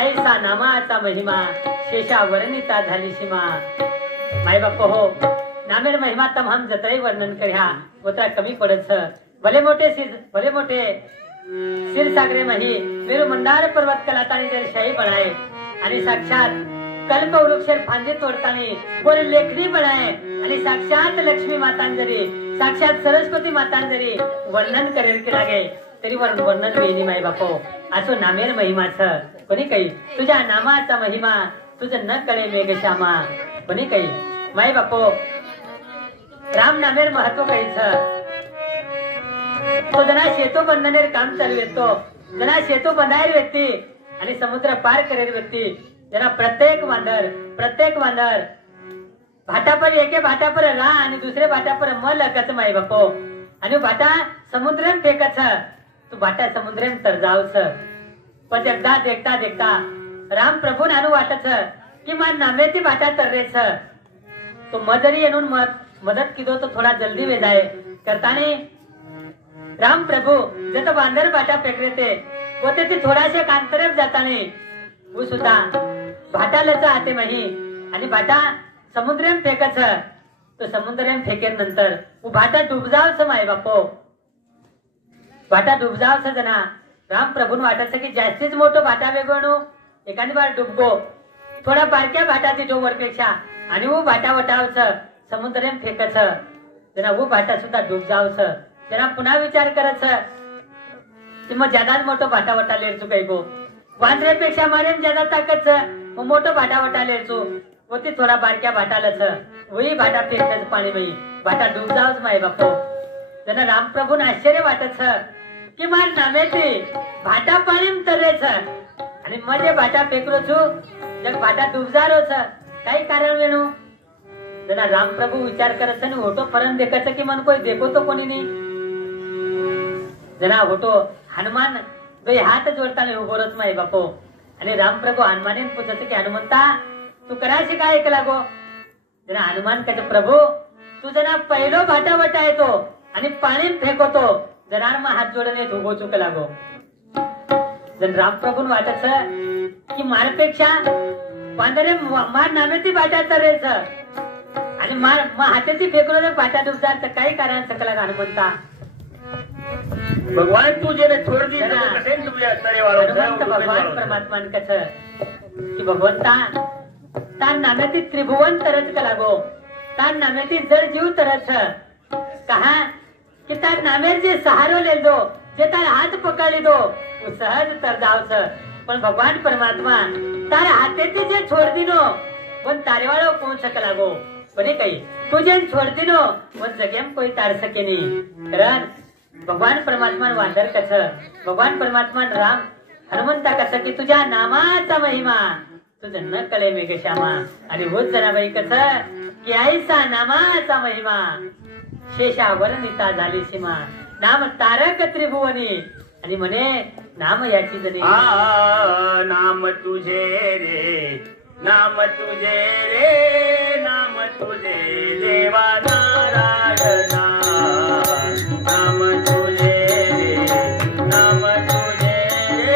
ऐसा नामाचा महिमा शेषा वर्णिता झाली सीमा। माय बाप हो नामेर महिमा तम हम जतई वर्णन कर्या उतरा कमी पडत छ। भले मोठे सिर सागरे मही मेरु मंदार पर्वत कलातानी जर शाही बनाए आणि साक्षात कल्प वृक्ष फांदी तोडतानी वर लेखनी बनाए आणि साक्षात लक्ष्मी मातांजरी साक्षात सरस्वती मातांजरी वर्णन करेल की लागे तरी वर्णन वेणी माय बापो असो नामेर महिमाच कोणी काही तुझ्या नामाचा महिमा तुझं न कळे मेघश्यामा कोणी काही माय बापो राम नामेर महत्व काहीच तो जना शेतो बंधनेर काम चालू येतो जना शेतो बंधायर व्यक्ती आणि समुद्र पार करेल व्यक्ती जना प्रत्येक वांदर भाटापर एके भाटापर रा आणि दुसरे भाटापर म लकच माय बापो आणि भाटा समुद्रेम फेकच तू भाटा समुद्रेम तर जावच पण एकदा देखता राम प्रभू नानू वाटच की मान नामेती भाटा तर्रेच तो मजरी येऊन मदत किदो तो थोडा जल्दी वे जाए करताने राम प्रभू जत बांदर बाटा फेकरेते व ते थोडाशे कांतरेप जाताने वो सुद्धा भाटालाच आते मही आणि भाटा समुद्रेम फेकच तो समुद्रेम फेकेर नंतर वो भाटा डूब जावच माय बापो भाटा डूब जावच जना राम प्रभून वाटत की जास्तीच मोठो भाटा वेगवणू एखादी बार डुबगो थोडा बारक्या भाटाची जो वरपेक्षा आणि वो भाटा वटावच समुद्रेम फेकच जना वो भाटा सुद्धा डूब जावच जना पुन्हा विचार करच की मग ज्यादाच मोठो भाटा वटा लेरचू काही गो वांद्रेपेक्षा मारेन ज्यादा ताकच मग मोठो भाटा वटा लेरचू व ती थोडा बारक्या भाटालाच वही भाटा फेकच पाणी मई भाटा डूब जावच माय बापो जना रामप्रभून आश्चर्य वाटच की मान नामेती भाटा पाणी तरेच आणि मजे भाटा फेकलो छू जग भाटा डूब जारोच काही कारण वेणू जना रामप्रभू विचार करत आणि होतो फरन देखायचं की मन कोई देखो तो कोणी नाही जना होतो हनुमान दो हात जोडताना उभोरच माय बापो आणि रामप्रभू हनुमाने पूछत की हनुमंता तू करायची काय ऐकला गो जना हनुमान कहते प्रभू तू जना पहिलो भाटा वटा येतो आणि पाणी फेकवतो जनार मग हात जोडणे उभो चुक लागो जन रामप्रभून वाटत की मारपेक्षा वांदरे मार नामेती भाटा तरेच आणि मार हाताची फेकलो तर भाटा डुबजार तर काही कारण सकला हनुमंता भगवान तुझे ने छोड़ दी हनुमंत भगवान परमात्मान कस की भगवंता तान नामेती त्रिभुवन तरच का लागो तान नामेती जर जीव तरच कहा कि तार नामेर जे सहारो ले दो जे तार हाथ पकड़ दो वो सहज तर जावच पण भगवान परमात्मा तार हातेती जे छोड़ दिनो वन तारेवाळो कोण सकला गो कोणी काही तुझे छोड़ दिनो वन जगेम कोई तार सके नहीं कारण भगवान परमात्मा वांदर कस भगवान परमात्मा राम हनुमंता कस की तुझ्या नामाचा महिमा तुझं न कळे मेघश्यामा आणि होत जनाबाई कस की ऐसा नामाचा महिमा शेषा वर्णिता झाली सीमा नाम तारक त्रिभुवनी आणि म्हणे नाम याची जणी नाम तुझे रे नाम तुझे रे नाम तुझे देवा नारायणा नाम तुझे रे नाम तुझे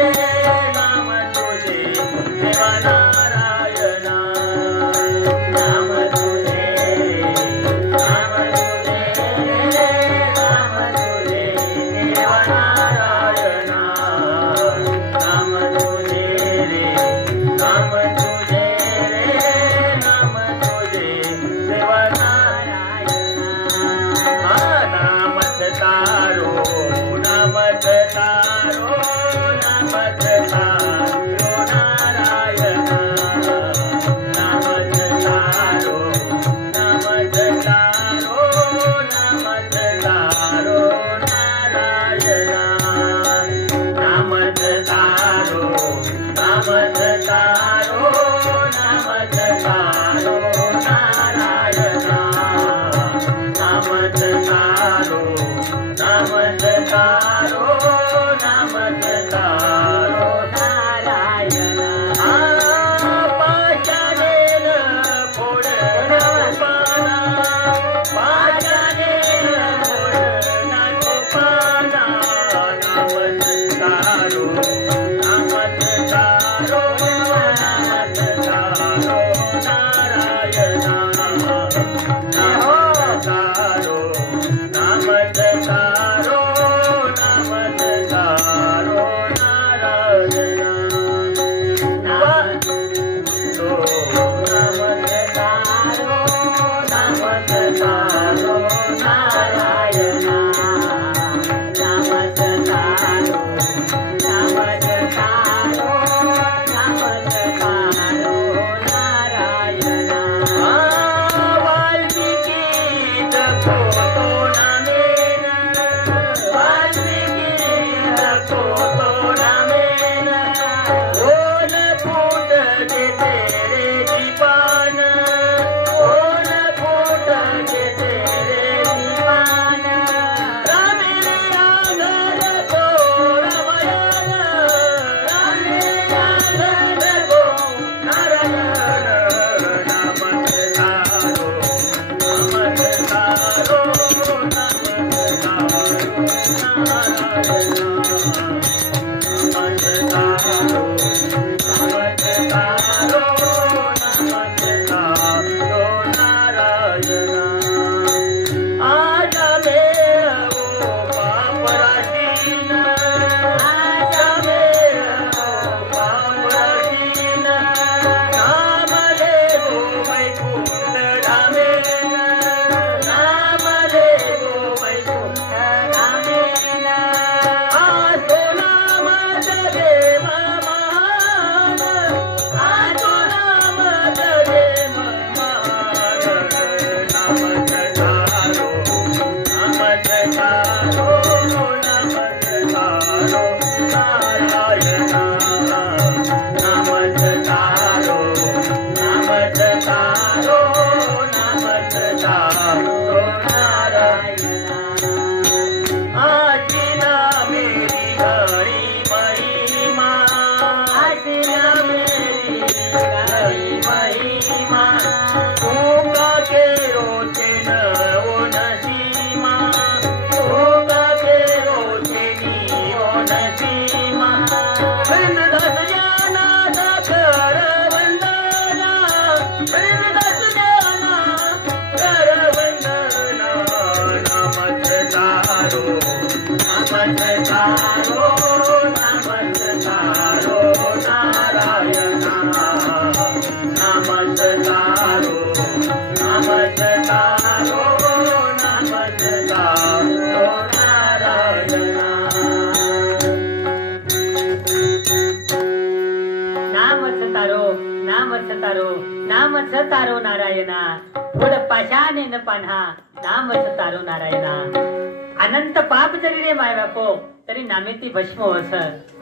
रे नाम तुझे देवा नारायणा नाम तुझे रे नाम नाम तारो नामत तारो नामत तारो नारायणा नामत तारो नामत तारो नामत तारो नारायणा नामत तारो नामत तारो नारायणा नामत तारो नामत तारो नामत तारो नारायणा वाल्मीकी फोटो नामेन वाल्मीकी फोटो नामेन ओन फूट दे तेरे दीवान ओन फूट दे तेरे दीवान रामेरे आंगन को रमयन रामेरे आंगन को नारायण नामत तारो नामत तारो नामत तारो नारायणा आजा मेरा वो पापराशीन आजा मेरा वो पापराशीन नाम ले गो वैकुंठ धामेन नाम ले गो वैकुंठ धामेन आतो नाम दे महान आतो नाम दे महान नामत तारो नामत तारो नामत तारो नारायणा नामत तारो नामत तारो नामत तारो नारायणा आजीना मेरी हरि महिमा आजीना मेरी हरि महिमा होगा के रोचे न ओ नसीमा होगा के रोचे नी ओ नसीमा वृंददास जाना कर वंदना वृंददास जाना कर वंदना नामत तारो नामत तारो नामत तारो नारायणा नामत तारो नामत तारो नामत तारो नारायणा नामच तारो नामच तारो नामच तारो नारायणा पुढ पाशाने न पान्हा नामच तारो नारायणा अनंत पाप जरी रे माय बापो तरी नामे ती भस्म होस